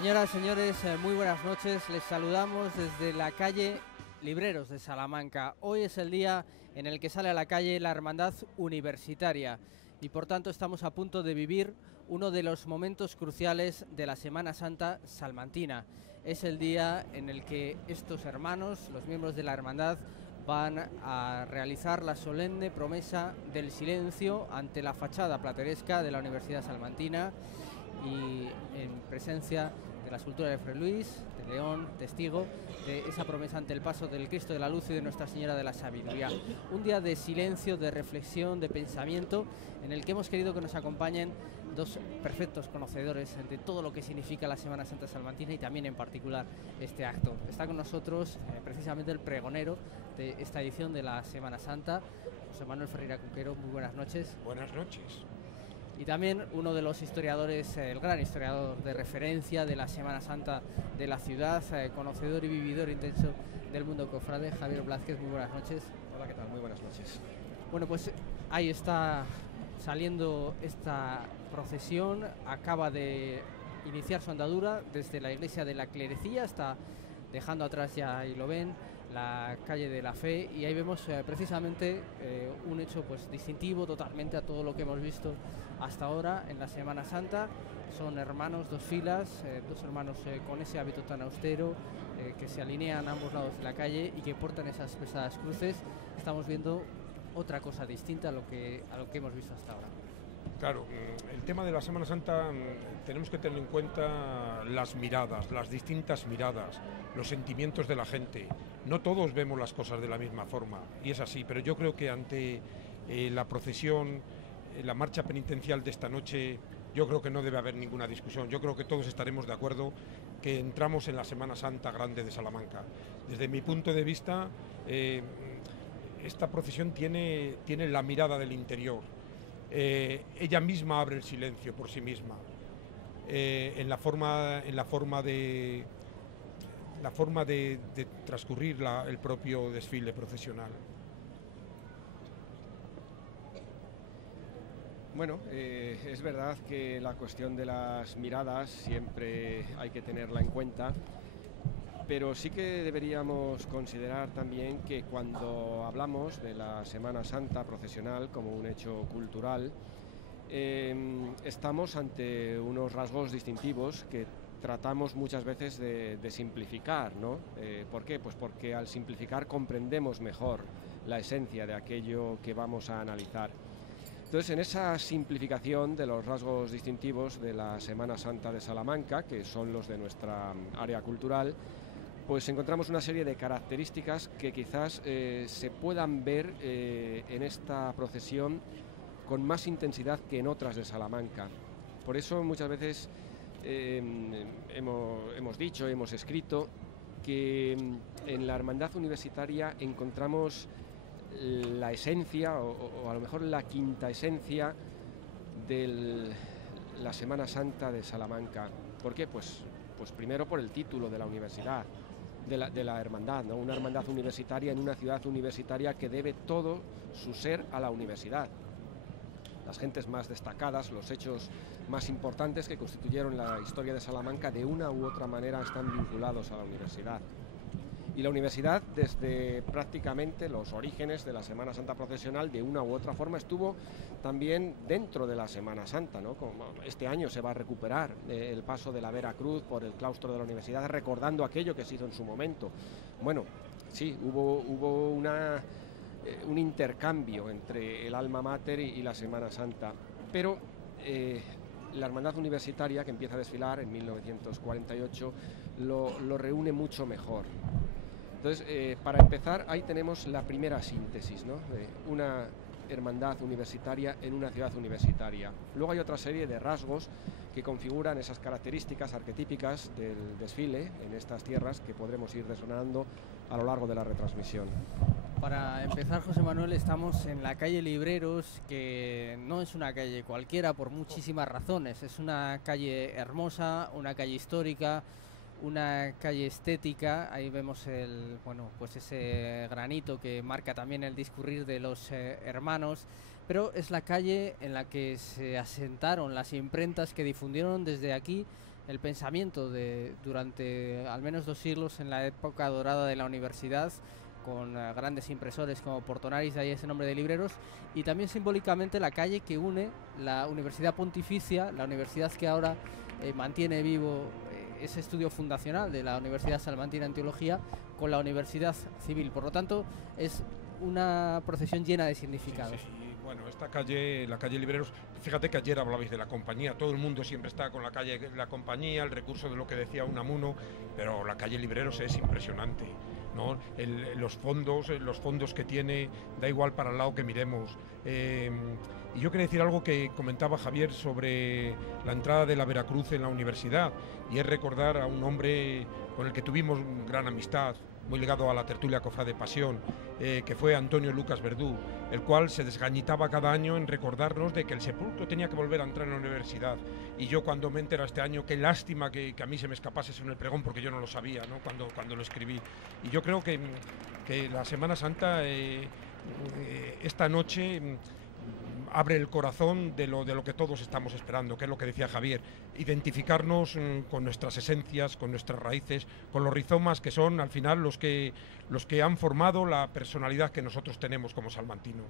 Señoras, señores, muy buenas noches. Les saludamos desde la calle Libreros de Salamanca. Hoy es el día en el que sale a la calle la Hermandad Universitaria y por tanto estamos a punto de vivir uno de los momentos cruciales de la Semana Santa salmantina. Es el día en el que estos hermanos, los miembros de la hermandad, van a realizar la solemne promesa del silencio ante la fachada plateresca de la Universidad Salmantina y en presencia de la escultura de Fray Luis, de León, testigo de esa promesa ante el paso del Cristo de la Luz y de Nuestra Señora de la Sabiduría. Un día de silencio, de reflexión, de pensamiento, en el que hemos querido que nos acompañen dos perfectos conocedores de todo lo que significa la Semana Santa salmantina y también en particular este acto. Está con nosotros precisamente el pregonero de esta edición de la Semana Santa, José Manuel Ferreira Cunquero. Muy buenas noches. Buenas noches. Y también uno de los historiadores, el gran historiador de referencia de la Semana Santa de la ciudad, conocedor y vividor intenso del mundo cofrade, Javier Blázquez. Muy buenas noches. Hola, ¿qué tal? Muy buenas noches. Bueno, pues ahí está saliendo esta procesión, acaba de iniciar su andadura desde la iglesia de la Clerecía, está dejando atrás, ya ahí lo ven, la calle de la Fe, y ahí vemos precisamente un hecho pues distintivo totalmente a todo lo que hemos visto hasta ahora en la Semana Santa. Son hermanos, dos filas, dos hermanos con ese hábito tan austero, que se alinean a ambos lados de la calle y que portan esas pesadas cruces. Estamos viendo otra cosa distinta a lo que hemos visto hasta ahora. Claro, el tema de la Semana Santa tenemos que tener en cuenta las miradas, las distintas miradas, los sentimientos de la gente. No todos vemos las cosas de la misma forma, y es así, pero yo creo que ante la procesión, la marcha penitencial de esta noche, yo creo que no debe haber ninguna discusión. Yo creo que todos estaremos de acuerdo que entramos en la Semana Santa Grande de Salamanca. Desde mi punto de vista, esta procesión tiene la mirada del interior. Ella misma abre el silencio por sí misma, en la forma de transcurrir el propio desfile procesional. Bueno, es verdad que la cuestión de las miradas siempre hay que tenerla en cuenta, pero sí que deberíamos considerar también que cuando hablamos de la Semana Santa procesional como un hecho cultural, estamos ante unos rasgos distintivos que tratamos muchas veces de simplificar, ¿no? ¿Por qué? Pues porque al simplificar comprendemos mejor la esencia de aquello que vamos a analizar. Entonces, en esa simplificación de los rasgos distintivos de la Semana Santa de Salamanca, que son los de nuestra área cultural, pues encontramos una serie de características que quizás se puedan ver en esta procesión con más intensidad que en otras de Salamanca. Por eso muchas veces hemos dicho, hemos escrito que en la Hermandad Universitaria encontramos la esencia o a lo mejor la quinta esencia de la Semana Santa de Salamanca. ¿Por qué? Pues primero por el título de la universidad, de la hermandad, ¿no? Una hermandad universitaria en una ciudad universitaria que debe todo su ser a la universidad. Las gentes más destacadas, los hechos más importantes que constituyeron la historia de Salamanca, de una u otra manera están vinculados a la universidad. Y la universidad, desde prácticamente los orígenes de la Semana Santa procesional, de una u otra forma estuvo también dentro de la Semana Santa, ¿no? Como este año se va a recuperar el paso de la Vera Cruz por el claustro de la universidad, recordando aquello que se hizo en su momento. Bueno, sí, hubo un intercambio entre el alma mater y la Semana Santa, pero la Hermandad Universitaria, que empieza a desfilar en 1948, lo reúne mucho mejor. Entonces, para empezar, ahí tenemos la primera síntesis, ¿no? De una hermandad universitaria en una ciudad universitaria. Luego hay otra serie de rasgos que configuran esas características arquetípicas del desfile en estas tierras que podremos ir desgranando a lo largo de la retransmisión. Para empezar, José Manuel, estamos en la calle Libreros, que no es una calle cualquiera por muchísimas razones. Es una calle hermosa, una calle histórica, una calle estética. Ahí vemos ese granito que marca también el discurrir de los hermanos, pero es la calle en la que se asentaron las imprentas que difundieron desde aquí el pensamiento durante al menos 2 siglos en la época dorada de la universidad, con grandes impresores como Portonaris, de ahí ese nombre de Libreros, y también simbólicamente la calle que une la Universidad Pontificia, la universidad que ahora mantiene vivo ese estudio fundacional de la Universidad Salmantina en Teología, con la Universidad Civil. Por lo tanto, es una procesión llena de significados. Sí, sí. Bueno, esta calle, la calle Libreros, fíjate que ayer hablabais de la compañía, todo el mundo siempre está con la calle, la compañía, el recurso de lo que decía Unamuno, pero la calle Libreros es impresionante, ¿no? Los fondos que tiene, da igual para el lado que miremos. Y yo quería decir algo que comentaba Javier sobre la entrada de la Veracruz en la universidad, y es recordar a un hombre con el que tuvimos gran amistad, muy ligado a la tertulia Cofrade Pasión, que fue Antonio Lucas Verdú, el cual se desgañitaba cada año en recordarnos de que el sepulcro tenía que volver a entrar en la universidad. Y yo, cuando me entero este año, qué lástima que a mí se me escapase eso en el pregón, porque yo no lo sabía, ¿no?, cuando lo escribí. Y yo creo que la Semana Santa, esta noche, abre el corazón de lo que todos estamos esperando, que es lo que decía Javier, identificarnos con nuestras esencias, con nuestras raíces, con los rizomas que son al final los que han formado la personalidad que nosotros tenemos como salmantinos.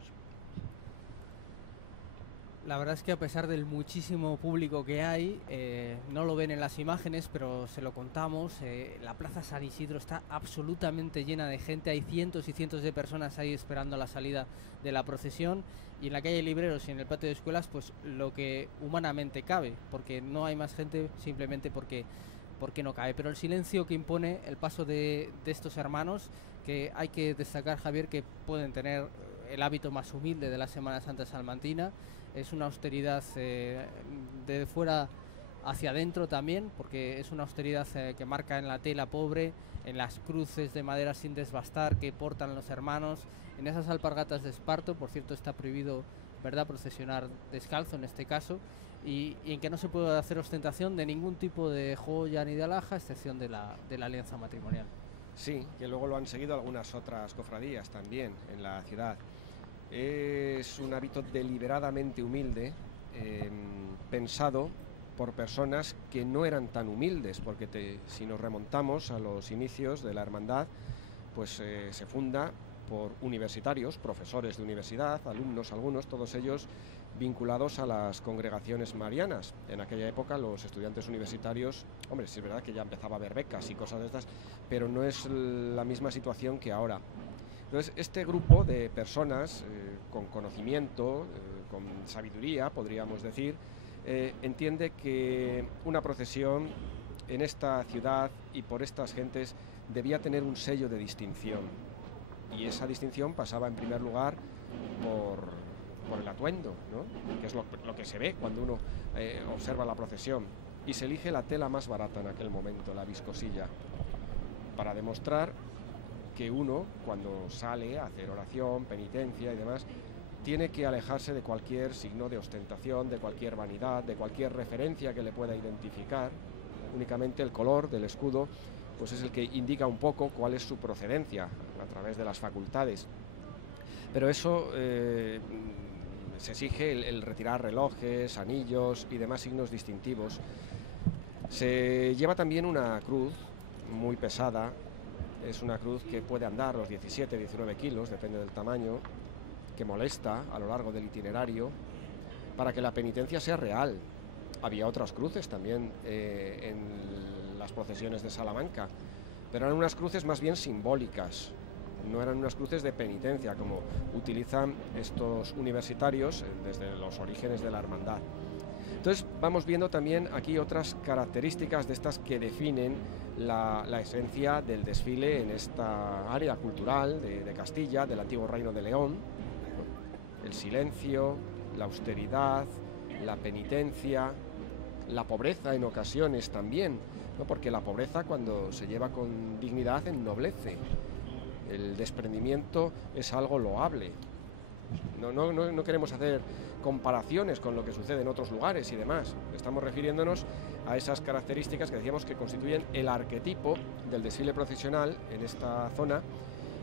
La verdad es que a pesar del muchísimo público que hay, no lo ven en las imágenes, pero se lo contamos, la Plaza San Isidro está absolutamente llena de gente, hay cientos y cientos de personas ahí esperando la salida de la procesión, y en la calle Libreros y en el patio de escuelas, pues lo que humanamente cabe, porque no hay más gente simplemente porque no cabe. Pero el silencio que impone el paso de estos hermanos, que hay que destacar, Javier, que pueden tener el hábito más humilde de la Semana Santa salmantina, es una austeridad de fuera hacia adentro también, porque es una austeridad que marca en la tela pobre, en las cruces de madera sin desbastar que portan los hermanos, en esas alpargatas de esparto. Por cierto, está prohibido, ¿verdad?, procesionar descalzo en este caso, y en que no se puede hacer ostentación de ningún tipo de joya ni de alhaja, a excepción de la alianza matrimonial. Sí, que luego lo han seguido algunas otras cofradías también en la ciudad. Es un hábito deliberadamente humilde, pensado por personas que no eran tan humildes, porque si nos remontamos a los inicios de la hermandad, pues se funda por universitarios, profesores de universidad, alumnos algunos, todos ellos vinculados a las congregaciones marianas. En aquella época los estudiantes universitarios, hombre, sí es verdad que ya empezaba a haber becas y cosas de estas, pero no es la misma situación que ahora. Entonces, este grupo de personas con conocimiento, con sabiduría, podríamos decir, entiende que una procesión en esta ciudad y por estas gentes debía tener un sello de distinción. Y esa distinción pasaba en primer lugar por el atuendo, ¿no?, que es lo que se ve cuando uno observa la procesión. Y se elige la tela más barata en aquel momento, la viscosilla, para demostrar que uno, cuando sale a hacer oración, penitencia y demás, tiene que alejarse de cualquier signo de ostentación, de cualquier vanidad, de cualquier referencia que le pueda identificar. Únicamente el color del escudo pues es el que indica un poco cuál es su procedencia a través de las facultades. Pero eso se exige el retirar relojes, anillos y demás signos distintivos. Se lleva también una cruz muy pesada. Es una cruz que puede andar los 17-19 kilos, depende del tamaño, que molesta a lo largo del itinerario, para que la penitencia sea real. Había otras cruces también en las procesiones de Salamanca, pero eran unas cruces más bien simbólicas, no eran unas cruces de penitencia como utilizan estos universitarios desde los orígenes de la hermandad. Entonces vamos viendo también aquí otras características de estas que definen la esencia del desfile en esta área cultural de Castilla, del antiguo Reino de León. El silencio, la austeridad, la penitencia, la pobreza en ocasiones también, ¿no?, porque la pobreza, cuando se lleva con dignidad, ennoblece. El desprendimiento es algo loable. No queremos hacer comparaciones con lo que sucede en otros lugares y demás. Estamos refiriéndonos a esas características que decíamos que constituyen el arquetipo del desfile procesional en esta zona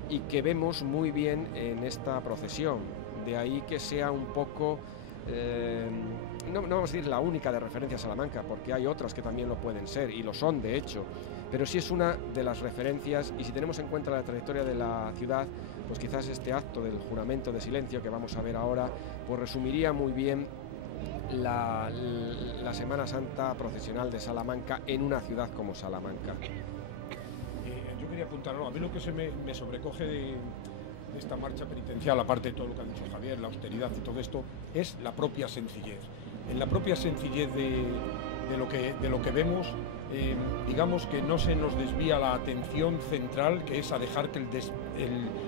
y que vemos muy bien en esta procesión. De ahí que sea un poco no vamos a decir la única de referencia a Salamanca, porque hay otras que también lo pueden ser, y lo son de hecho, pero sí es una de las referencias, y si tenemos en cuenta la trayectoria de la ciudad, pues quizás este acto del juramento de silencio que vamos a ver ahora, pues resumiría muy bien la Semana Santa procesional de Salamanca en una ciudad como Salamanca. Yo quería apuntarlo, a mí lo que me sobrecoge de esta marcha penitencial, aparte de todo lo que ha dicho Javier, la austeridad y todo esto, es la propia sencillez. En la propia sencillez de lo que vemos, digamos que no se nos desvía la atención central, que es a dejar que el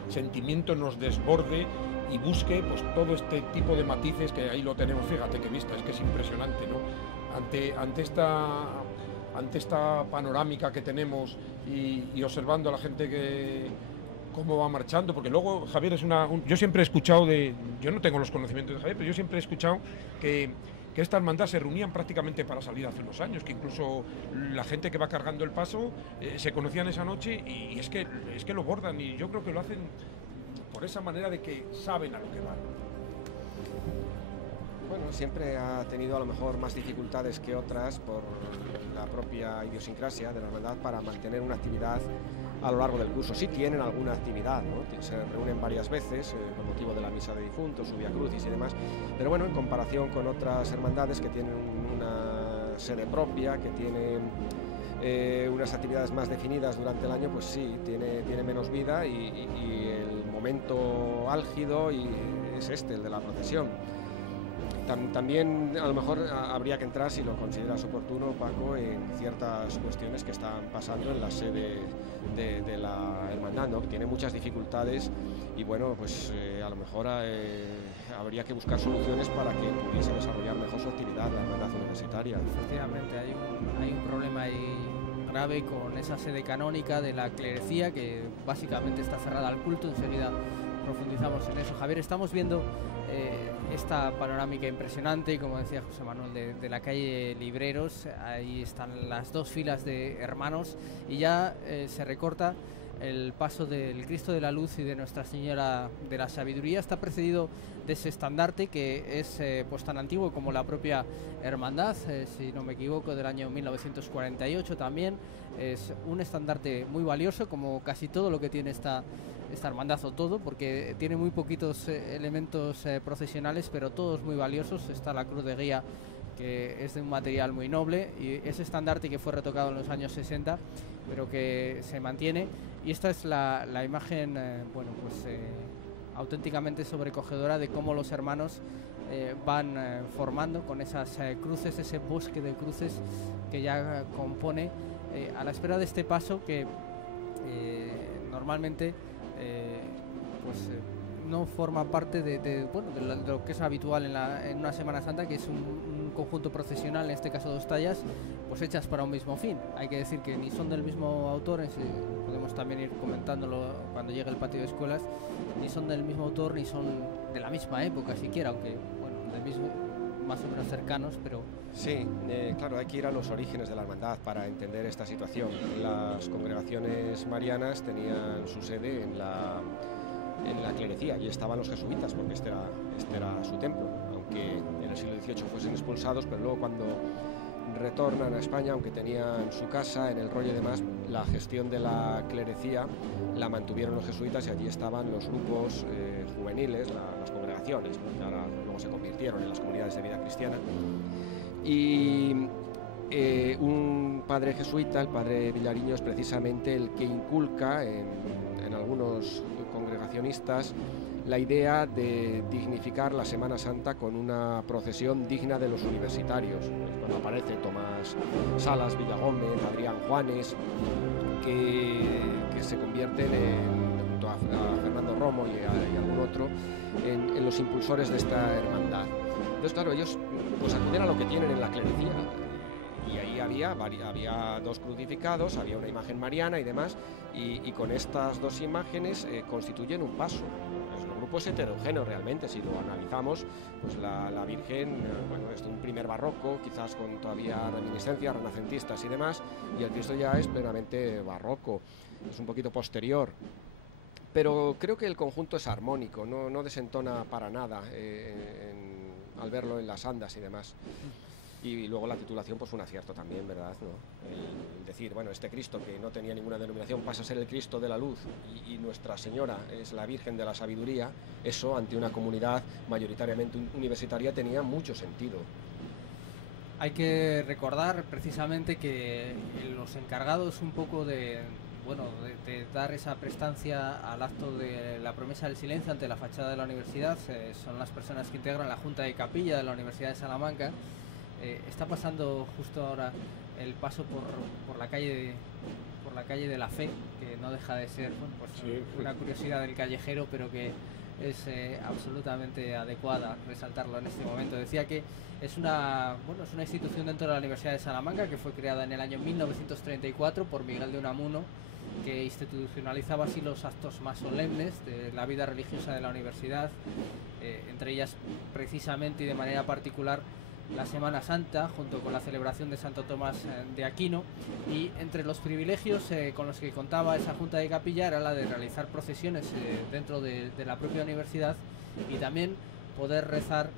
sentimiento nos desborde y busque pues todo este tipo de matices que ahí lo tenemos. Fíjate qué vista, es que es impresionante, ¿no? Ante esta panorámica que tenemos y observando a la gente cómo va marchando, porque luego Javier yo siempre he escuchado yo no tengo los conocimientos de Javier, pero yo siempre he escuchado que esta hermandad se reunían prácticamente para salir hace unos años, que incluso la gente que va cargando el paso se conocían esa noche y es que lo bordan, y yo creo que lo hacen por esa manera de que saben a lo que van. Bueno, siempre ha tenido a lo mejor más dificultades que otras por la propia idiosincrasia de la hermandad para mantener una actividad a lo largo del curso. Sí tienen alguna actividad, ¿no? Se reúnen varias veces con motivo de la misa de difuntos, su Vía Crucis y demás, pero bueno, en comparación con otras hermandades que tienen una sede propia, que tienen unas actividades más definidas durante el año, pues sí, tiene menos vida y el momento álgido es el de la procesión. También a lo mejor habría que entrar, si lo consideras oportuno, Paco, en ciertas cuestiones que están pasando en la sede de la hermandad, ¿no? Que tiene muchas dificultades y bueno, pues a lo mejor habría que buscar soluciones para que pudiese desarrollar mejor su actividad la hermandad universitaria. Efectivamente, hay un problema ahí grave con esa sede canónica de la clerecía, que básicamente está cerrada al culto. Enseguida profundizamos en eso. Javier, estamos viendo esta panorámica impresionante, como decía José Manuel, de la calle Libreros. Ahí están las dos filas de hermanos y ya se recorta el paso del Cristo de la Luz y de Nuestra Señora de la Sabiduría. Está precedido de ese estandarte que es pues tan antiguo como la propia hermandad, si no me equivoco, del año 1948 también. Es un estandarte muy valioso, como casi todo lo que tiene esta hermandad, o todo, porque tiene muy poquitos elementos procesionales, pero todos muy valiosos. Está la cruz de guía, que es de un material muy noble, y ese estandarte que fue retocado en los años 60, pero que se mantiene. Y esta es la imagen, bueno, pues auténticamente sobrecogedora de cómo los hermanos van formando con esas cruces, ese bosque de cruces que ya compone, a la espera de este paso que normalmente no forma parte de lo que es habitual en una Semana Santa, que es un conjunto procesional, en este caso 2 tallas, pues hechas para un mismo fin. Hay que decir que ni son del mismo autor, podemos también ir comentándolo cuando llegue el patio de escuelas, ni son del mismo autor, ni son de la misma época siquiera, aunque bueno, del mismo, más o menos cercanos, pero... Sí, claro, hay que ir a los orígenes de la hermandad para entender esta situación. Las congregaciones marianas tenían su sede en la clerecía, y estaban los jesuitas, porque este era su templo, aunque en el siglo XVIII fuesen expulsados, pero luego cuando retornan a España, aunque tenían su casa en el rollo y demás, la gestión de la clerecía la mantuvieron los jesuitas, y allí estaban los grupos juveniles, las congregaciones, ¿no? Que ahora luego se convirtieron en las comunidades de vida cristiana. Y un padre jesuita, el padre Villariño, es precisamente el que inculca en algunos congregacionistas la idea de dignificar la Semana Santa con una procesión digna de los universitarios. Cuando aparece Tomás Salas, Villagómez, Adrián Juanes, que se convierten junto a Fernando Romo y algún otro en los impulsores de esta hermandad. Entonces, claro, ellos pues acuden a lo que tienen en la clerecía, y ahí había 2 crucificados, había una imagen mariana y demás, y con estas 2 imágenes constituyen un paso. El grupo es heterogéneo realmente, si lo analizamos, pues la Virgen, bueno, es de un primer barroco, quizás con todavía reminiscencias renacentistas y demás, y el Cristo ya es plenamente barroco, es un poquito posterior. Pero creo que el conjunto es armónico, no desentona para nada al verlo en las andas y demás. Y luego la titulación pues fue un acierto también, ¿verdad? ¿No? El decir, bueno, este Cristo que no tenía ninguna denominación pasa a ser el Cristo de la luz y Nuestra Señora es la Virgen de la Sabiduría, eso ante una comunidad mayoritariamente universitaria tenía mucho sentido. Hay que recordar precisamente que los encargados un poco de dar esa prestancia al acto de la promesa del silencio ante la fachada de la universidad son las personas que integran la Junta de Capilla de la Universidad de Salamanca. Está pasando justo ahora el paso por la calle de la Fe, que no deja de ser una curiosidad del callejero, pero que es absolutamente adecuada resaltarlo en este momento. Decía que es una institución dentro de la Universidad de Salamanca que fue creada en el año 1934 por Miguel de Unamuno, que institucionalizaba así los actos más solemnes de la vida religiosa de la universidad, entre ellas precisamente y de manera particular la Semana Santa, junto con la celebración de Santo Tomás de Aquino, y entre los privilegios con los que contaba esa Junta de Capilla era la de realizar procesiones dentro de la propia universidad y también poder rezar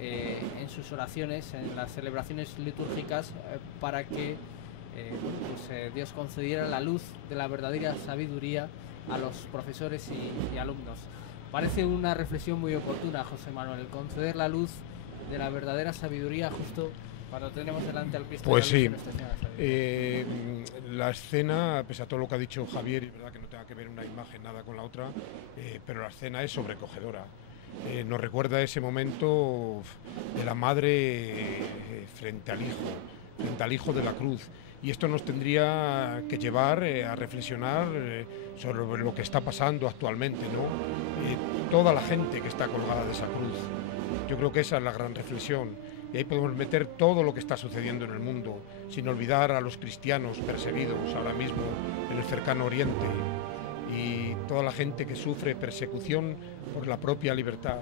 en sus oraciones, en las celebraciones litúrgicas, para que Dios concediera la luz de la verdadera sabiduría a los profesores y alumnos. Parece una reflexión muy oportuna, José Manuel, conceder la luz de la verdadera sabiduría justo cuando tenemos delante al Cristo. Pues sí, la escena, pese a todo lo que ha dicho Javier, es verdad que no tenga que ver una imagen nada con la otra, pero la escena es sobrecogedora. Nos recuerda ese momento de la madre frente al hijo de la cruz. Y esto nos tendría que llevar a reflexionar sobre lo que está pasando actualmente, ¿no? Toda la gente que está colgada de esa cruz. Yo creo que esa es la gran reflexión. Y ahí podemos meter todo lo que está sucediendo en el mundo, sin olvidar a los cristianos perseguidos ahora mismo en el cercano Oriente y toda la gente que sufre persecución por la propia libertad.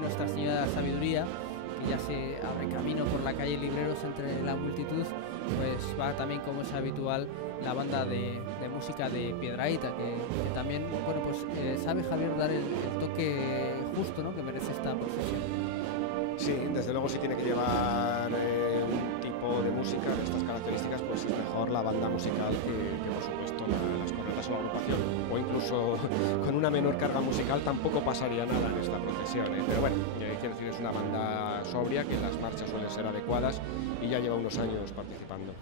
Nuestra Señora de la Sabiduría, que ya se abre camino por la calle Libreros entre la multitud, pues va también, como es habitual, la banda de música de Piedrahíta, que también, sabe Javier dar el toque justo, ¿no?, que merece esta procesión. Sí, desde luego, si tiene que llevar un tipo de música de estas características, pues es mejor la banda musical que por supuesto las cornetas o la agrupación, o incluso con una menor carga musical tampoco pasaría nada en esta procesión, Pero bueno, quiero decir, es una banda sobria, que las marchas suelen ser adecuadas y ya lleva unos años participando.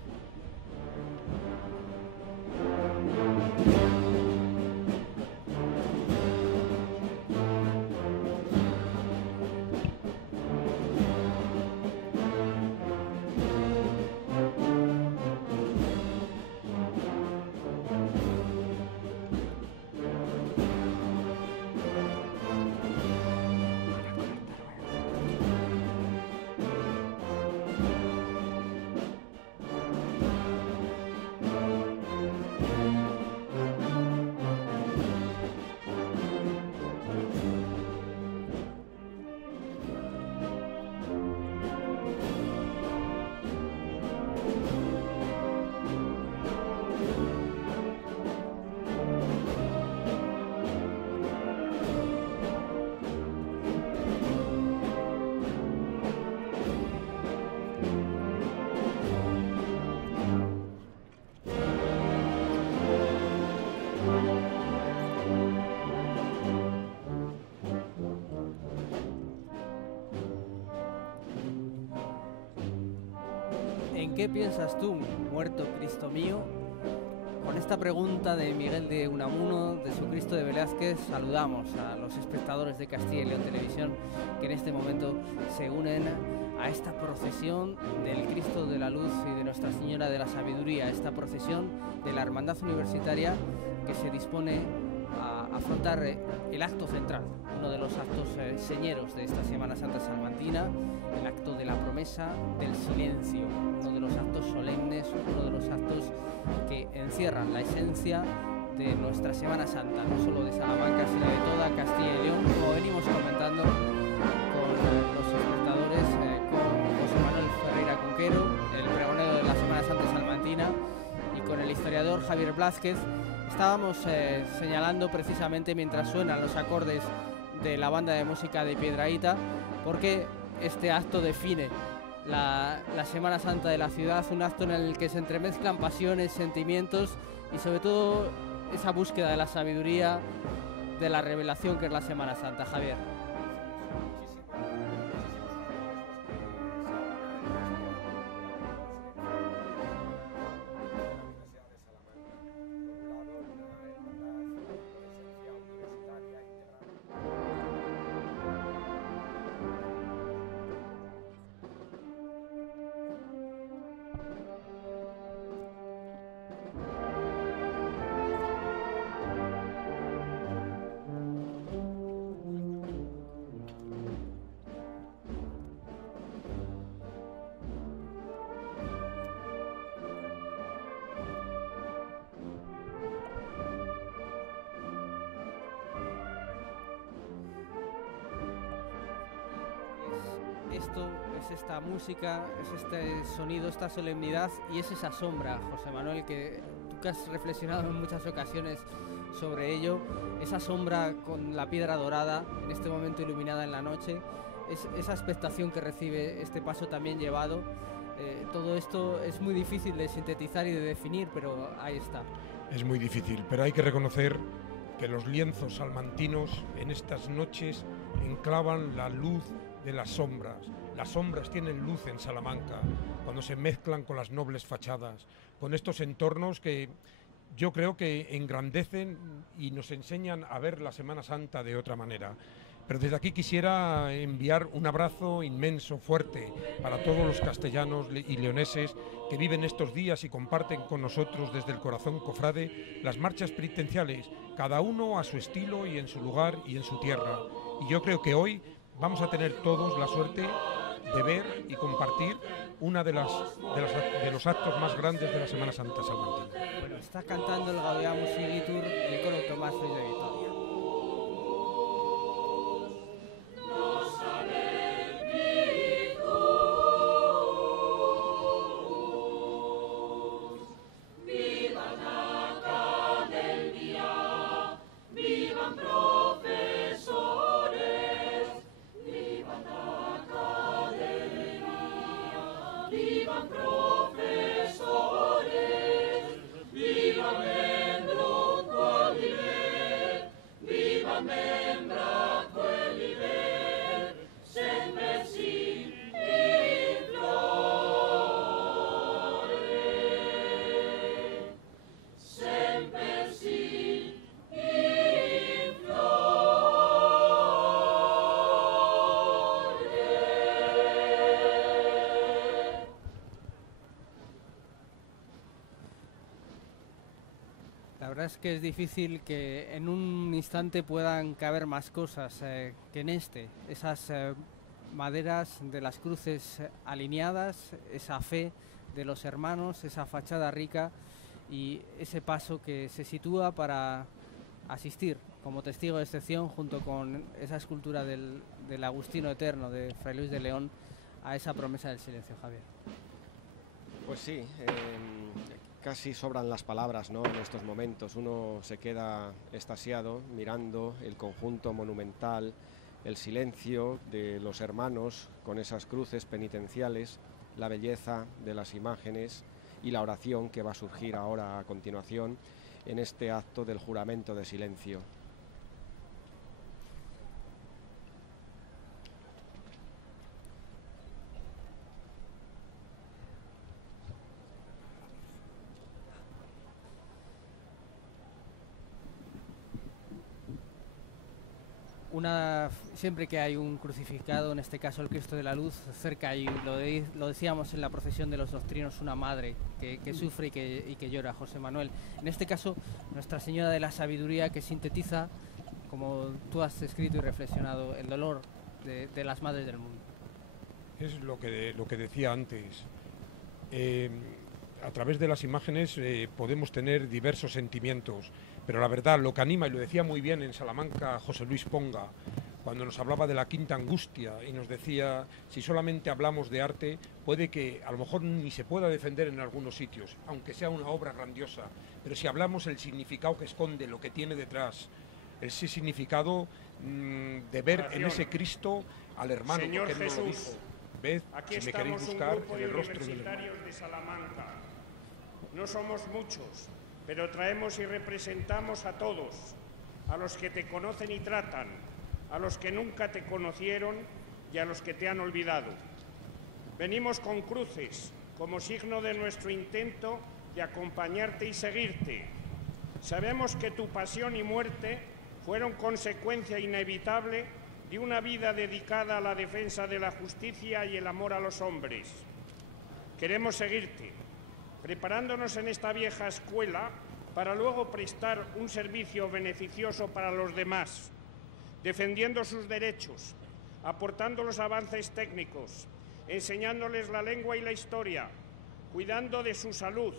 ¿En qué piensas tú, muerto Cristo mío? Con esta pregunta de Miguel de Unamuno, de su Cristo de Velázquez, saludamos a los espectadores de Castilla y León Televisión que en este momento se unen a esta procesión del Cristo de la Luz y de Nuestra Señora de la Sabiduría, esta procesión de la Hermandad Universitaria que se dispone a afrontar el acto central, uno de los actos señeros de esta Semana Santa salmantina, el acto de la promesa del silencio, uno de los actos solemnes, uno de los actos que encierran la esencia de nuestra Semana Santa, no solo de Salamanca, sino de toda Castilla y León, como venimos comentando con Javier Blázquez. Estábamos señalando precisamente mientras suenan los acordes de la banda de música de Piedrahíta, porque este acto define la Semana Santa de la ciudad, un acto en el que se entremezclan pasiones, sentimientos y sobre todo esa búsqueda de la sabiduría, de la revelación que es la Semana Santa. Javier. Esto es esta música, es este sonido, esta solemnidad y es esa sombra, José Manuel, que tú que has reflexionado en muchas ocasiones sobre ello, esa sombra con la piedra dorada, en este momento iluminada en la noche, es esa expectación que recibe este paso también llevado. Todo esto es muy difícil de sintetizar y de definir, pero ahí está. Es muy difícil, pero hay que reconocer que los lienzos salmantinos en estas noches enclavan la luz de las sombras. Las sombras tienen luz en Salamanca cuando se mezclan con las nobles fachadas, con estos entornos que yo creo que engrandecen y nos enseñan a ver la Semana Santa de otra manera. Pero desde aquí quisiera enviar un abrazo inmenso, fuerte, para todos los castellanos y leoneses que viven estos días y comparten con nosotros desde el corazón cofrade las marchas penitenciales, cada uno a su estilo y en su lugar y en su tierra. Y yo creo que hoy vamos a tener todos la suerte de ver y compartir una de los actos más grandes de la Semana Santa salmantina. Bueno, está cantando el Gaudeamus Igitur, el coro Tomás Ruiz de Vitoria. La verdad es que es difícil que en un instante puedan caber más cosas que en este. Esas maderas de las cruces alineadas, esa fe de los hermanos, esa fachada rica y ese paso que se sitúa para asistir como testigo de excepción junto con esa escultura del Agustino Eterno de Fray Luis de León a esa promesa del silencio, Javier. Pues sí, casi sobran las palabras, ¿no? En estos momentos uno se queda extasiado mirando el conjunto monumental, el silencio de los hermanos con esas cruces penitenciales, la belleza de las imágenes y la oración que va a surgir ahora a continuación en este acto del juramento de silencio. Siempre que hay un crucificado, en este caso el Cristo de la Luz, cerca, y lo decíamos en la procesión de los doctrinos, una madre que sufre y que llora, José Manuel. En este caso, Nuestra Señora de la Sabiduría, que sintetiza, como tú has escrito y reflexionado, el dolor de las madres del mundo. Es lo que decía antes. A través de las imágenes podemos tener diversos sentimientos, pero la verdad, lo que anima, y lo decía muy bien en Salamanca José Luis Ponga, cuando nos hablaba de la quinta angustia y nos decía, si solamente hablamos de arte, puede que a lo mejor ni se pueda defender en algunos sitios, aunque sea una obra grandiosa, pero si hablamos el significado que esconde, lo que tiene detrás, ese significado de ver en ese Cristo al hermano, Señor porque Jesús, Él nos lo dijo. Ved, aquí si me queréis estamos buscar, un grupo en de el rostro del hermano. universitarios de Salamanca. No somos muchos, pero traemos y representamos a todos, a los que te conocen y tratan, a los que nunca te conocieron y a los que te han olvidado. Venimos con cruces, como signo de nuestro intento de acompañarte y seguirte. Sabemos que tu pasión y muerte fueron consecuencia inevitable de una vida dedicada a la defensa de la justicia y el amor a los hombres. Queremos seguirte, preparándonos en esta vieja escuela para luego prestar un servicio beneficioso para los demás, defendiendo sus derechos, aportando los avances técnicos, enseñándoles la lengua y la historia, cuidando de su salud,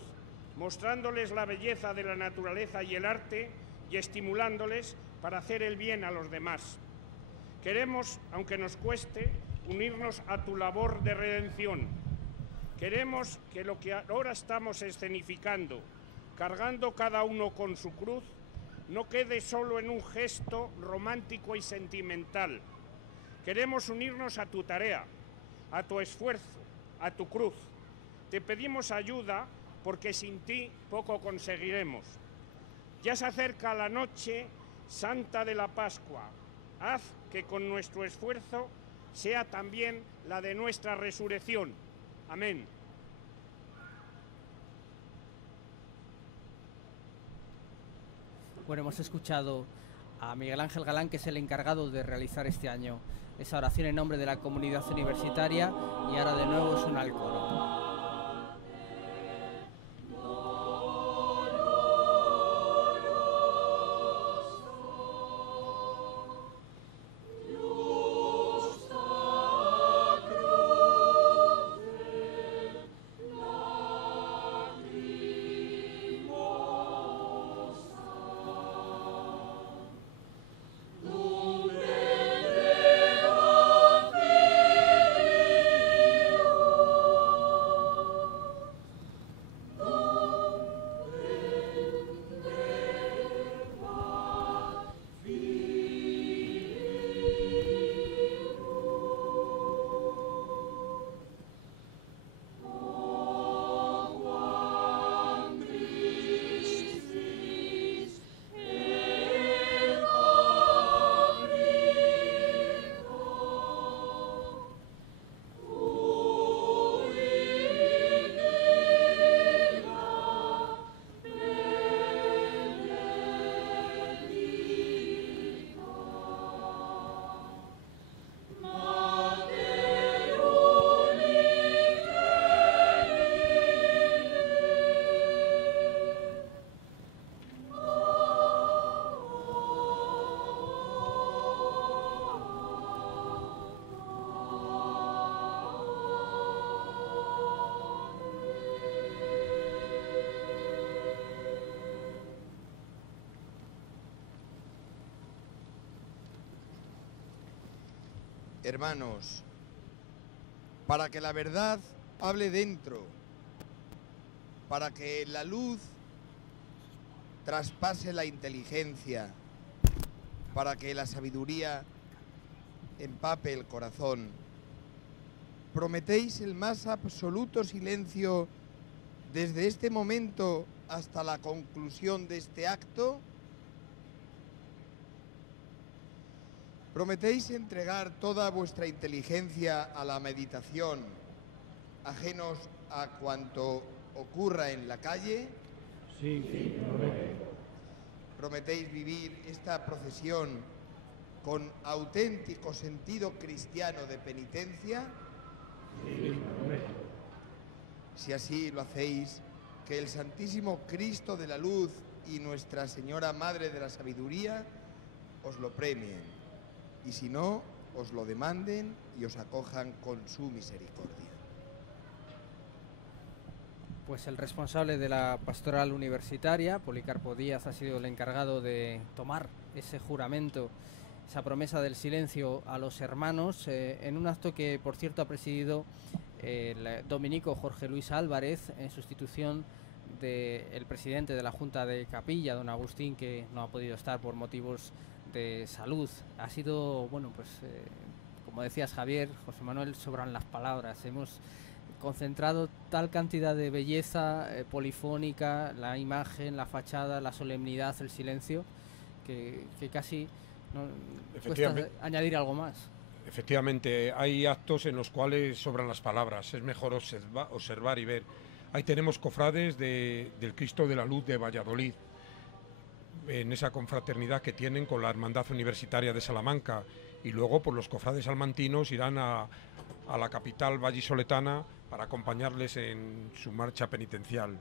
mostrándoles la belleza de la naturaleza y el arte y estimulándoles para hacer el bien a los demás. Queremos, aunque nos cueste, unirnos a tu labor de redención. Queremos que lo que ahora estamos escenificando, cargando cada uno con su cruz, no quede solo en un gesto romántico y sentimental. Queremos unirnos a tu tarea, a tu esfuerzo, a tu cruz. Te pedimos ayuda porque sin ti poco conseguiremos. Ya se acerca la noche santa de la Pascua. Haz que con nuestro esfuerzo sea también la de nuestra resurrección. Amén. Bueno, hemos escuchado a Miguel Ángel Galán, que es el encargado de realizar este año esa oración en nombre de la comunidad universitaria, y ahora de nuevo suena el coro. Hermanos, para que la verdad hable dentro, para que la luz traspase la inteligencia, para que la sabiduría empape el corazón, ¿prometéis el más absoluto silencio desde este momento hasta la conclusión de este acto? ¿Prometéis entregar toda vuestra inteligencia a la meditación, ajenos a cuanto ocurra en la calle? Sí, prometo. ¿Prometéis vivir esta procesión con auténtico sentido cristiano de penitencia? Sí, prometo. Si así lo hacéis, que el Santísimo Cristo de la Luz y Nuestra Señora Madre de la Sabiduría os lo premien. Y si no, os lo demanden y os acojan con su misericordia. Pues el responsable de la pastoral universitaria, Policarpo Díaz, ha sido el encargado de tomar ese juramento esa promesa del silencio a los hermanos, en un acto que, por cierto, ha presidido el dominico Jorge Luis Álvarez, en sustitución del presidente de la Junta de Capilla, don Agustín, que no ha podido estar por motivos de salud. Ha sido, bueno, pues como decías, Javier, José Manuel, sobran las palabras. Hemos concentrado tal cantidad de belleza polifónica, la imagen, la fachada, la solemnidad, el silencio, que casi no cuesta añadir algo más. Efectivamente, hay actos en los cuales sobran las palabras, es mejor observar y ver. Ahí tenemos cofrades del Cristo de la Luz de Valladolid, en esa confraternidad que tienen con la Hermandad Universitaria de Salamanca, y luego pues, los cofrades salmantinos irán a la capital vallisoletana para acompañarles en su marcha penitencial.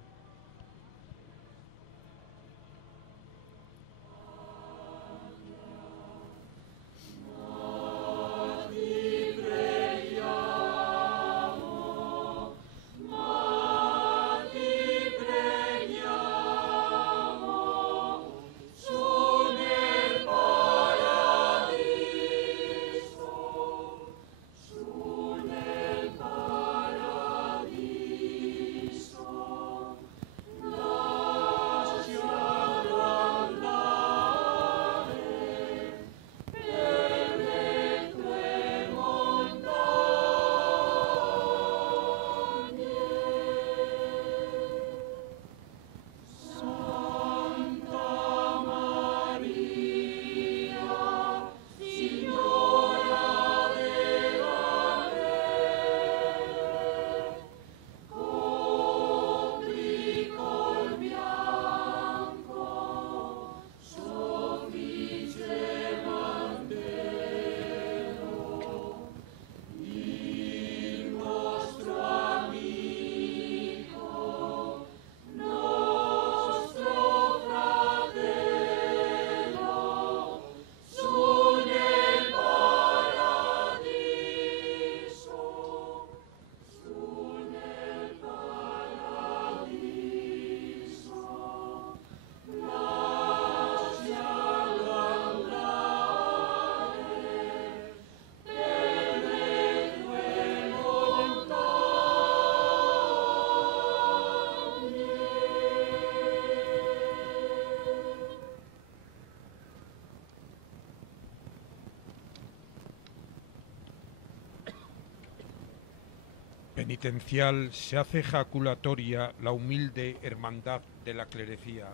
Penitencial se hace ejaculatoria la humilde hermandad de la clerecía.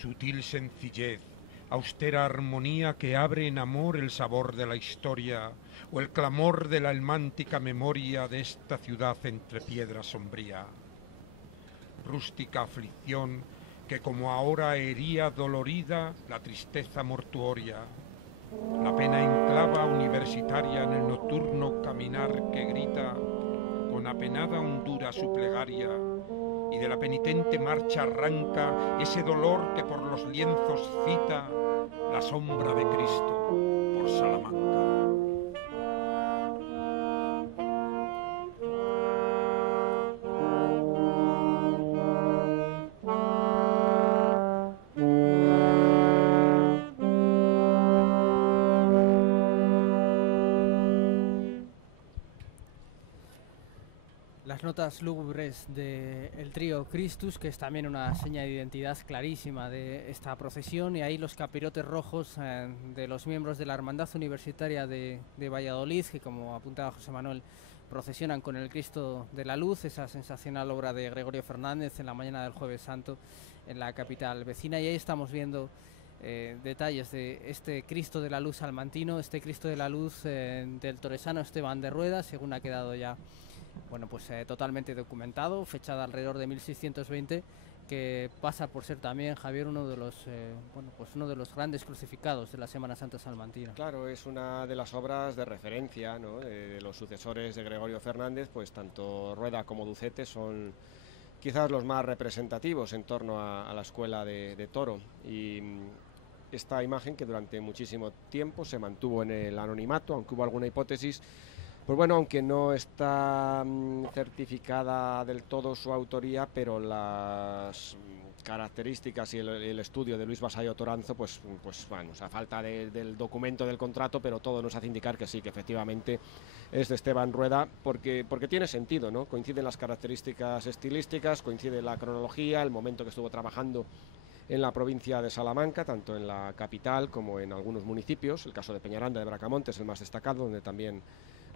Sutil sencillez, austera armonía que abre en amor el sabor de la historia o el clamor de la almántica memoria de esta ciudad entre piedra sombría. Rústica aflicción que como ahora hería dolorida la tristeza mortuoria. La pena enclava universitaria en el nocturno caminar que grita con apenada hondura su plegaria, y de la penitente marcha arranca ese dolor que por los lienzos cita la sombra de Cristo por Salamanca. Las notas lúgubres del trío Christus, que es también una seña de identidad clarísima de esta procesión, y ahí los capirotes rojos de los miembros de la Hermandad Universitaria de Valladolid, que, como apuntaba José Manuel, procesionan con el Cristo de la Luz, esa sensacional obra de Gregorio Fernández en la mañana del Jueves Santo en la capital vecina. Y ahí estamos viendo detalles de este Cristo de la Luz salmantino, este Cristo de la Luz del toresano Esteban de Rueda, según ha quedado ya totalmente documentado, fechada alrededor de 1620, que pasa por ser también, Javier, uno de los grandes crucificados de la Semana Santa salmantina. Claro, es una de las obras de referencia, ¿no?, de los sucesores de Gregorio Fernández, pues tanto Rueda como Ducete son quizás los más representativos en torno a la escuela de toro, y esta imagen, que durante muchísimo tiempo se mantuvo en el anonimato, aunque hubo alguna hipótesis, pues bueno, aunque no está certificada del todo su autoría, pero las características y el estudio de Luis Vasallo Toranzo, pues bueno, a falta del documento del contrato, pero todo nos hace indicar que sí, que efectivamente es de Esteban Rueda, porque tiene sentido, ¿no? Coinciden las características estilísticas, coincide la cronología, el momento que estuvo trabajando en la provincia de Salamanca, tanto en la capital como en algunos municipios. El caso de Peñaranda de Bracamonte es el más destacado, donde también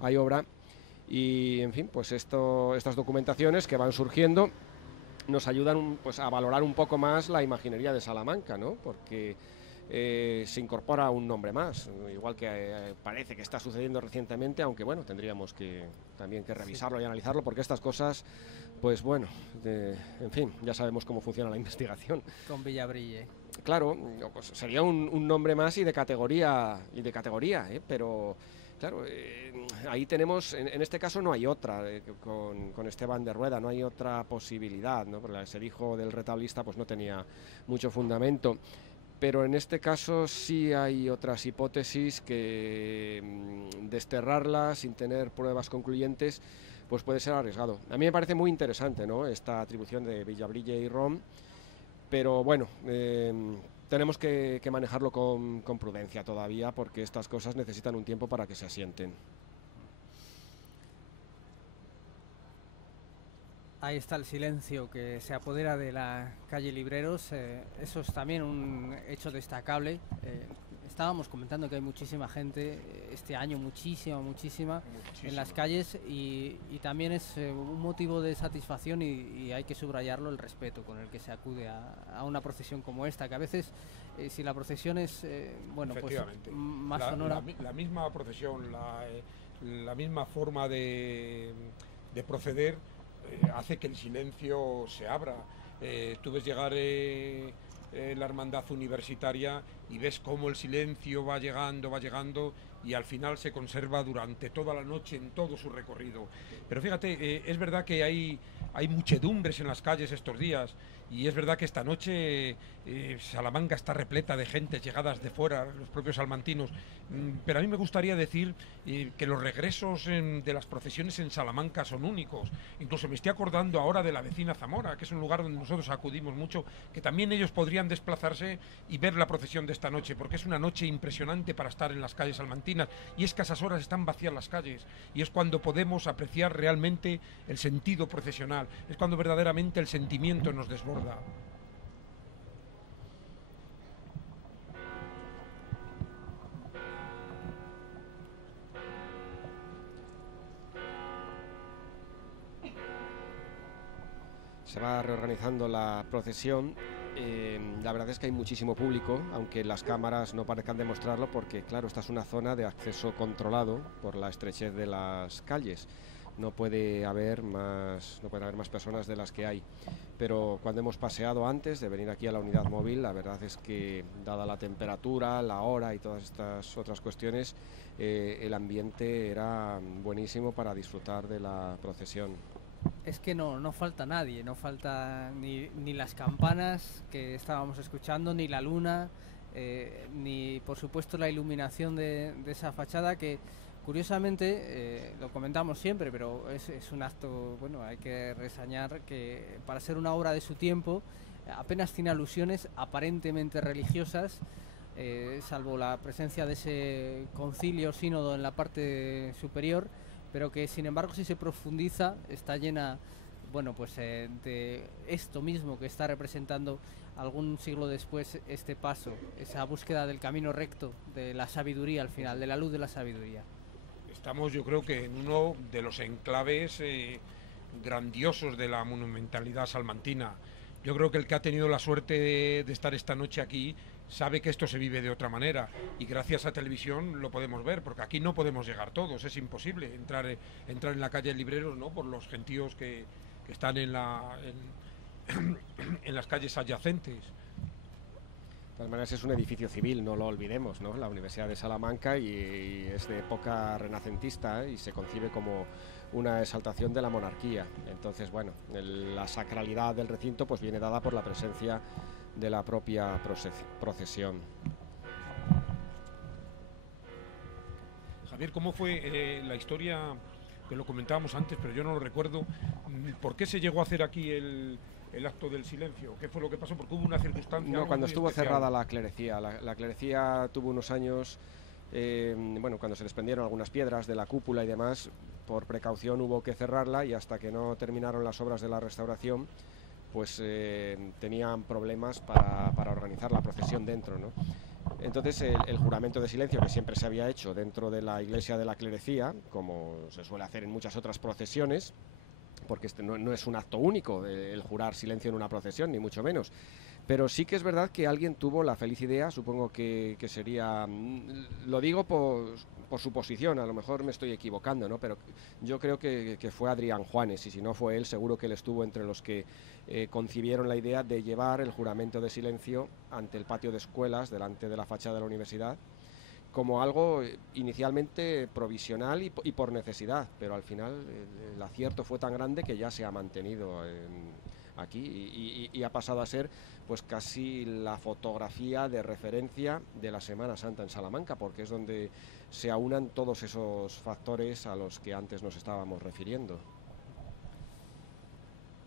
hay obra. Y, en fin, pues estas documentaciones que van surgiendo nos ayudan pues a valorar un poco más la imaginería de Salamanca, ¿no? Porque se incorpora un nombre más, igual que parece que está sucediendo recientemente, aunque bueno, tendríamos también que revisarlo y analizarlo, porque estas cosas, pues bueno, en fin, ya sabemos cómo funciona la investigación. Con Villabrille. Claro, pues sería un nombre más y de categoría, pero claro, ahí tenemos, en este caso no hay otra, con Esteban de Rueda, no hay otra posibilidad, ¿no? Porque ser hijo del retablista pues no tenía mucho fundamento. Pero en este caso sí hay otras hipótesis que desterrarlas sin tener pruebas concluyentes pues puede ser arriesgado. A mí me parece muy interesante, ¿no?, esta atribución de Villabrille y Rom, pero bueno, tenemos que manejarlo con prudencia todavía, porque estas cosas necesitan un tiempo para que se asienten. Ahí está el silencio que se apodera de la calle Libreros, eso es también un hecho destacable. Estábamos comentando que hay muchísima gente este año, muchísima en las calles, y también es un motivo de satisfacción y hay que subrayarlo, el respeto con el que se acude a una procesión como esta, que a veces si la procesión es bueno, pues más sonora. La misma procesión, la misma forma de proceder hace que el silencio se abra. Tú ves llegar la hermandad universitaria y ves cómo el silencio va llegando y al final se conserva durante toda la noche en todo su recorrido. Pero fíjate, es verdad que hay muchedumbres en las calles estos días, y es verdad que esta noche Salamanca está repleta de gente llegadas de fuera, los propios salmantinos, pero a mí me gustaría decir que los regresos de las procesiones en Salamanca son únicos. Incluso me estoy acordando ahora de la vecina Zamora, que es un lugar donde nosotros acudimos mucho, que también ellos podrían desplazarse y ver la procesión de esta noche, porque es una noche impresionante para estar en las calles salmantinas, y es que a esas horas están vacías las calles, y es cuando podemos apreciar realmente el sentido procesional, es cuando verdaderamente el sentimiento nos desborda. Se va reorganizando la procesión. La verdad es que hay muchísimo público, aunque las cámaras no parezcan demostrarlo, porque claro, esta es una zona de acceso controlado por la estrechez de las calles. No puede haber más personas de las que hay. Pero cuando hemos paseado antes de venir aquí a la unidad móvil, la verdad es que, dada la temperatura, la hora y todas estas otras cuestiones, el ambiente era buenísimo para disfrutar de la procesión. Es que no falta nadie, no falta ni las campanas que estábamos escuchando, ni la luna, ni por supuesto la iluminación de esa fachada que curiosamente, lo comentamos siempre, pero es un acto, bueno, hay que reseñar que para ser una obra de su tiempo apenas tiene alusiones aparentemente religiosas, salvo la presencia de ese concilio sínodo en la parte superior, pero que sin embargo si se profundiza está llena, bueno, pues de esto mismo que está representando algún siglo después este paso, esa búsqueda del camino recto, de la sabiduría al final, de la luz de la sabiduría. Estamos, yo creo que en uno de los enclaves grandiosos de la monumentalidad salmantina. Yo creo que el que ha tenido la suerte de estar esta noche aquí sabe que esto se vive de otra manera, y gracias a televisión lo podemos ver, porque aquí no podemos llegar todos, es imposible entrar en la calle Libreros, ¿no?, por los gentíos que están en las calles adyacentes. De todas maneras es un edificio civil, no lo olvidemos, ¿no? La Universidad de Salamanca, y es de época renacentista, y se concibe como una exaltación de la monarquía. Entonces, bueno, la sacralidad del recinto pues viene dada por la presencia de la propia procesión. Javier, ¿cómo fue la historia que lo comentábamos antes, pero yo no lo recuerdo. ¿Por qué se llegó a hacer aquí el acto del silencio? ¿Qué fue lo que pasó? Porque hubo una circunstancia. No, cuando estuvo especial. cerrada la clerecía. La clerecía tuvo unos años, cuando se desprendieron algunas piedras de la cúpula y demás, por precaución hubo que cerrarla, y hasta que no terminaron las obras de la restauración, pues tenían problemas para organizar la procesión dentro, ¿no? Entonces el juramento de silencio, que siempre se había hecho dentro de la iglesia de la clerecía, como se suele hacer en muchas otras procesiones, porque este no es un acto único el jurar silencio en una procesión, ni mucho menos. Pero sí que es verdad que alguien tuvo la feliz idea, supongo que sería, lo digo por suposición, a lo mejor me estoy equivocando, ¿no? Pero yo creo que fue Adrián Juanes, y si no fue él, seguro que él estuvo entre los que concibieron la idea de llevar el juramento de silencio ante el patio de escuelas, delante de la fachada de la universidad, como algo inicialmente provisional y por necesidad, pero al final el acierto fue tan grande que ya se ha mantenido aquí y ha pasado a ser pues casi la fotografía de referencia de la Semana Santa en Salamanca, porque es donde se aunan todos esos factores a los que antes nos estábamos refiriendo.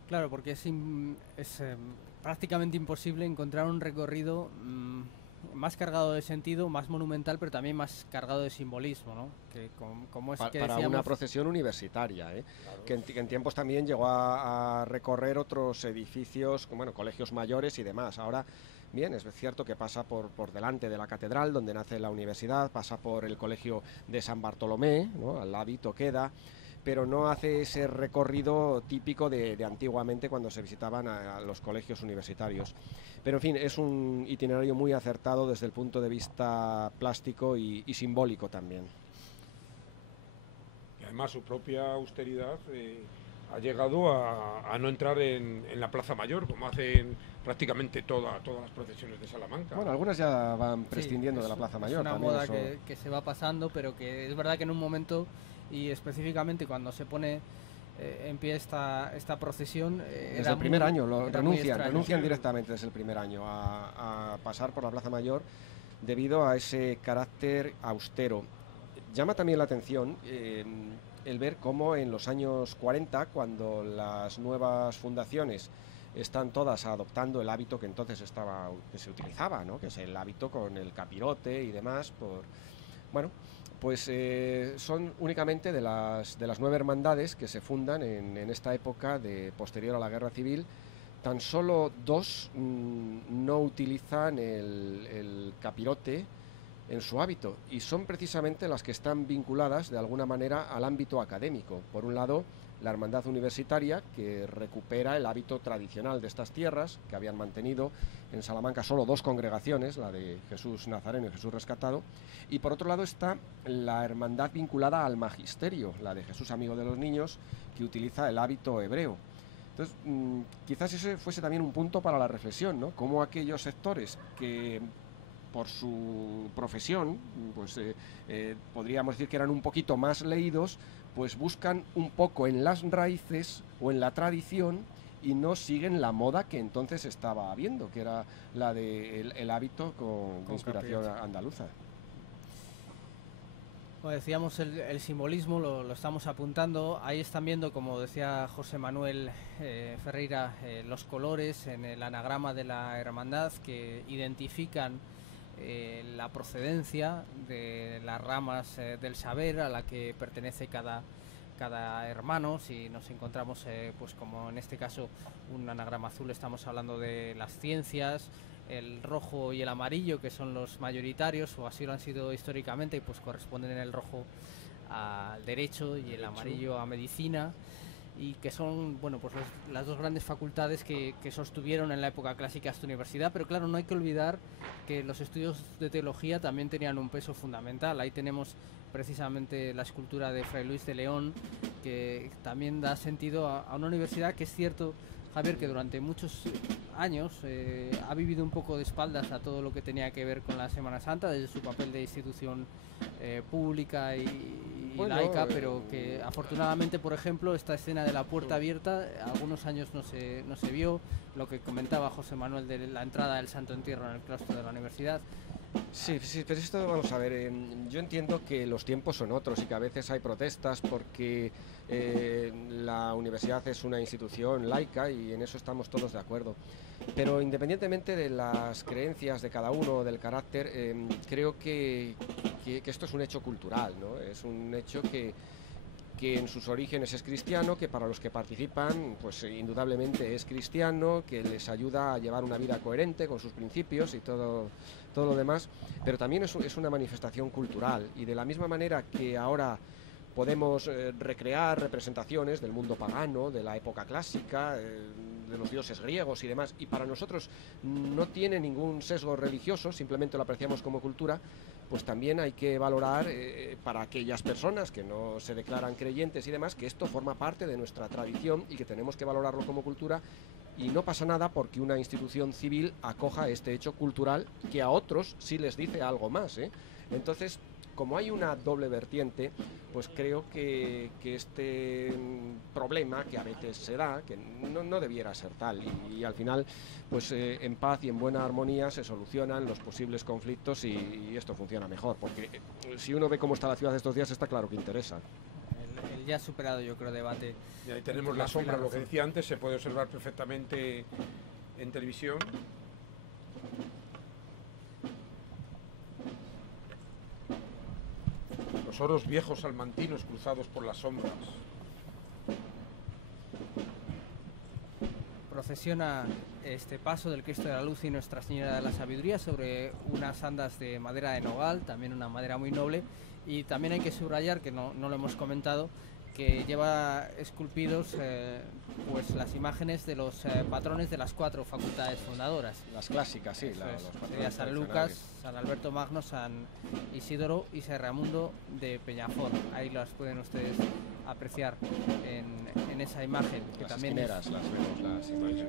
Claro, porque es prácticamente imposible encontrar un recorrido más cargado de sentido, más monumental, pero también más cargado de simbolismo, ¿no? Que como es que para decíamos, una procesión universitaria, claro. que en tiempos también llegó a recorrer otros edificios, colegios mayores y demás. Ahora, bien, es cierto que pasa por delante de la catedral, donde nace la universidad, pasa por el colegio de San Bartolomé, ¿no? Al ladito queda, pero no hace ese recorrido típico de antiguamente cuando se visitaban a los colegios universitarios. Pero en fin, es un itinerario muy acertado desde el punto de vista plástico y simbólico también. Y además su propia austeridad ha llegado a no entrar en la Plaza Mayor, como hacen prácticamente todas las procesiones de Salamanca. Bueno, algunas ya van prescindiendo de la Plaza Mayor. Es una también moda eso... que se va pasando, pero que es verdad que en un momento, y específicamente cuando se pone en pie esta procesión, desde el primer año renuncian directamente desde el primer año a pasar por la Plaza Mayor debido a ese carácter austero. Llama también la atención el ver cómo en los años 40, cuando las nuevas fundaciones están todas adoptando el hábito que entonces que se utilizaba, ¿no? Que es el hábito con el capirote y demás, pues son únicamente de las 9 hermandades que se fundan en esta época posterior a la Guerra Civil. Tan solo 2 no utilizan el capirote en su hábito, y son precisamente las que están vinculadas de alguna manera al ámbito académico. Por un lado, la Hermandad Universitaria, que recupera el hábito tradicional de estas tierras, que habían mantenido en Salamanca solo 2 congregaciones, la de Jesús Nazareno y Jesús Rescatado, y por otro lado está la hermandad vinculada al magisterio, la de Jesús Amigo de los Niños, que utiliza el hábito hebreo. Entonces, quizás ese fuese también un punto para la reflexión, ¿no? Cómo aquellos sectores que por su profesión, pues podríamos decir que eran un poquito más leídos, pues buscan un poco en las raíces o en la tradición y no siguen la moda que entonces estaba habiendo, que era la de el hábito con inspiración andaluza. Como decíamos, el simbolismo lo estamos apuntando. Ahí están viendo, como decía José Manuel Ferreira, los colores en el anagrama de la hermandad que identifican la procedencia de las ramas del saber a la que pertenece cada hermano. Si nos encontramos, pues como en este caso, un anagrama azul, estamos hablando de las ciencias, el rojo y el amarillo, que son los mayoritarios, o así lo han sido históricamente, y pues corresponden en el rojo al derecho y el amarillo a medicina, y que son, bueno, pues las 2 grandes facultades que sostuvieron en la época clásica esta universidad. Pero claro, no hay que olvidar que los estudios de teología también tenían un peso fundamental. Ahí tenemos precisamente la escultura de Fray Luis de León, que también da sentido a una universidad que, es cierto, Javier, que durante muchos años ha vivido un poco de espaldas a todo lo que tenía que ver con la Semana Santa, desde su papel de institución pública y laica, pero que afortunadamente, por ejemplo, esta escena de la puerta abierta algunos años no se vio. Lo que comentaba José Manuel de la entrada del Santo Entierro en el claustro de la universidad, Sí, pero esto, vamos a ver, yo entiendo que los tiempos son otros y que a veces hay protestas porque la universidad es una institución laica y en eso estamos todos de acuerdo. Pero independientemente de las creencias de cada uno, del carácter, creo que esto es un hecho cultural, ¿no? Es un hecho que en sus orígenes es cristiano, que para los que participan, pues indudablemente es cristiano, que les ayuda a llevar una vida coherente con sus principios y todo lo demás, pero también es una manifestación cultural, y de la misma manera que ahora podemos recrear representaciones del mundo pagano, de la época clásica, de los dioses griegos y demás, y para nosotros no tiene ningún sesgo religioso, simplemente lo apreciamos como cultura, pues también hay que valorar para aquellas personas que no se declaran creyentes y demás, que esto forma parte de nuestra tradición y que tenemos que valorarlo como cultura, y no pasa nada porque una institución civil acoja este hecho cultural que a otros sí les dice algo más, ¿eh? Entonces, como hay una doble vertiente, pues creo que este problema que a veces se da, que no debiera ser tal, y al final, pues en paz y en buena armonía se solucionan los posibles conflictos y esto funciona mejor, porque si uno ve cómo está la ciudad estos días, está claro que interesa. El ya superado, yo creo, debate. Y ahí tenemos la sombra, lo que decía antes, se puede observar perfectamente en televisión. Los oros viejos salmantinos cruzados por las sombras. Procesiona este paso del Cristo de la Luz y Nuestra Señora de la Sabiduría sobre unas andas de madera de nogal, también una madera muy noble, y también hay que subrayar, que no lo hemos comentado, que lleva esculpidos pues las imágenes de los patrones de las 4 facultades fundadoras. Las clásicas, sí. Sería San Lucas, San Alberto Magno, San Isidoro y San Ramundo de Peñafort. Ahí las pueden ustedes apreciar en esa imagen. Que las también esquineras, las vemos, las imágenes.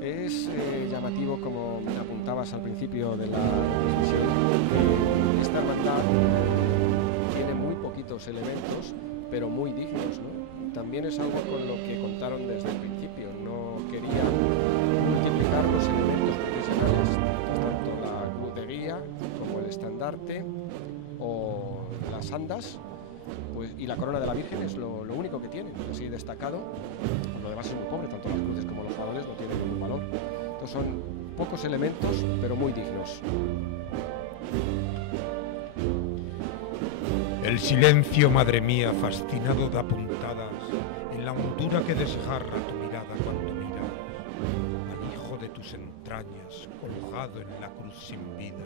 Es llamativo, como apuntabas al principio de la transmisión, que esta hermandad tiene muy poquitos elementos, pero muy dignos, ¿no? También es algo con lo que contaron desde el principio. No querían multiplicar los elementos profesionales, tanto la cruz de guía como el estandarte o las andas, pues, y la corona de la Virgen es lo único que tienen, así destacado. Lo demás es muy pobre, tanto las cruces como los faroles no tienen ningún valor. Entonces son pocos elementos, pero muy dignos. El silencio, madre mía, fascinado da puntadas en la hondura que desgarra tu mirada cuando mira al hijo de tus entrañas colgado en la cruz sin vida.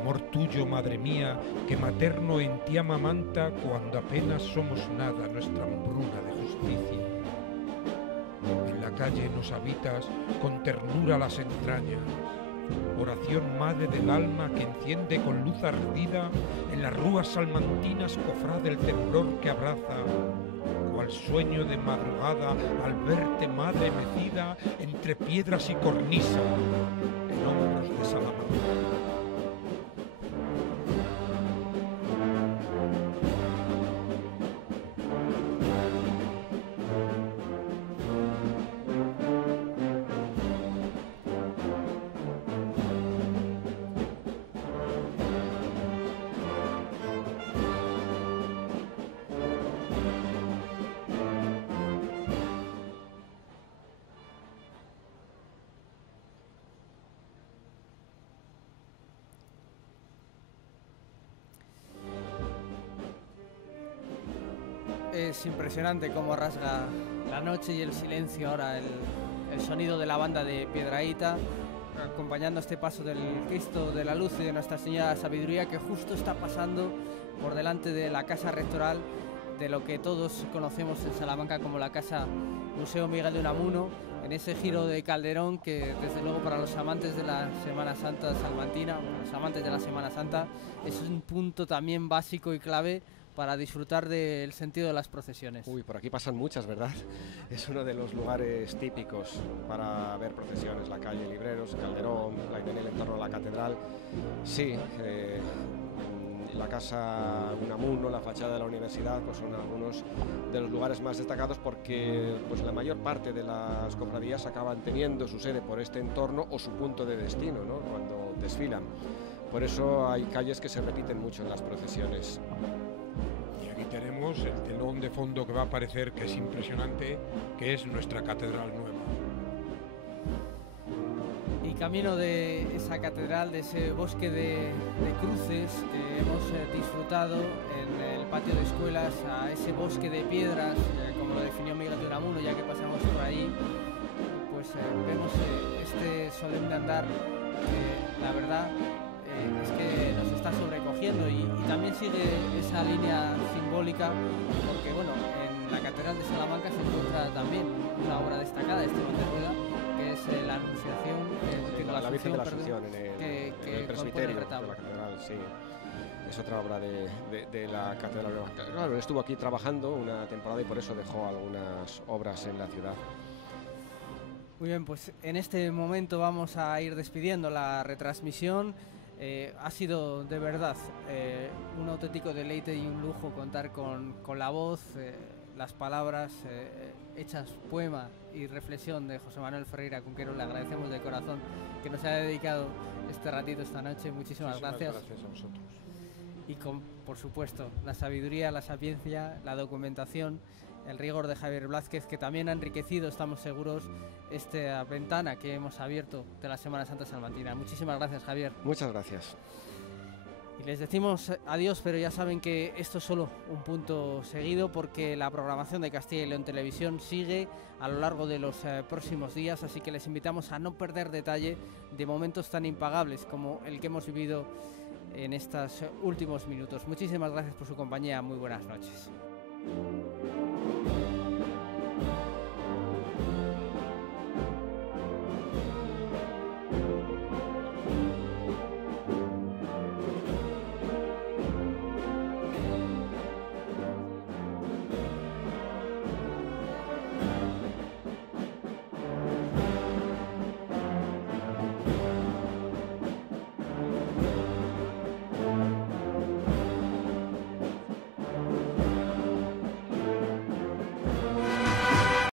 Amor tuyo, madre mía, que materno en ti amamanta cuando apenas somos nada nuestra hambruna de justicia. En la calle nos habitas con ternura las entrañas, oración madre del alma que enciende con luz ardida en las rúas salmantinas cofrade el temblor que abraza, cual sueño de madrugada al verte madre mecida entre piedras y cornisa en hombros de Salamanca. Es impresionante cómo rasga la noche y el silencio ahora el sonido de la banda de Piedrahíta, acompañando este paso del Cristo de la Luz y de Nuestra Señora de la Sabiduría, que justo está pasando por delante de la casa rectoral de lo que todos conocemos en Salamanca como la Casa Museo Miguel de Unamuno, en ese giro de Calderón que desde luego para los amantes de la Semana Santa salmantina, los amantes de la Semana Santa, es un punto también básico y clave para disfrutar del sentido de las procesiones. Uy, por aquí pasan muchas, ¿verdad? Es uno de los lugares típicos para ver procesiones, la calle Libreros, Calderón, en el entorno de la catedral. Sí, la casa Unamuno, la fachada de la universidad, pues son algunos de los lugares más destacados porque pues la mayor parte de las cofradías acaban teniendo su sede por este entorno o su punto de destino, ¿no? Cuando desfilan. Por eso hay calles que se repiten mucho en las procesiones. Y aquí tenemos el telón de fondo que va a aparecer, que es impresionante, que es nuestra catedral nueva. Y camino de esa catedral, de ese bosque de cruces que hemos disfrutado en el patio de escuelas, a ese bosque de piedras, como lo definió Miguel de Unamuno, ya que pasamos por ahí, pues vemos este solemne andar que la verdad es que nos está sobrecogiendo y también sigue esa línea simbólica, porque bueno, en la catedral de Salamanca se encuentra también una obra destacada de Esteban de Rueda, que es la Anunciación, la Virgen de la Asunción en el presbiterio de la retablo. catedral, sí. Es otra obra de la catedral. Claro, él estuvo aquí trabajando una temporada y por eso dejó algunas obras en la ciudad. Muy bien, pues en este momento vamos a ir despidiendo la retransmisión. Ha sido de verdad un auténtico deleite y un lujo contar con la voz, las palabras hechas poema y reflexión de José Manuel Ferreira Cunqueiro. Le agradecemos de corazón que nos haya dedicado este ratito esta noche. Muchísimas gracias. Gracias a vosotros. Y con, por supuesto, la sabiduría, la sapiencia, la documentación, el rigor de Javier Blázquez, que también ha enriquecido, estamos seguros, esta ventana que hemos abierto de la Semana Santa Salmantina. Muchísimas gracias, Javier. Muchas gracias. Y les decimos adiós, pero ya saben que esto es solo un punto seguido, porque la programación de Castilla y León Televisión sigue a lo largo de los próximos días, así que les invitamos a no perder detalle de momentos tan impagables como el que hemos vivido en estos últimos minutos. Muchísimas gracias por su compañía, muy buenas noches.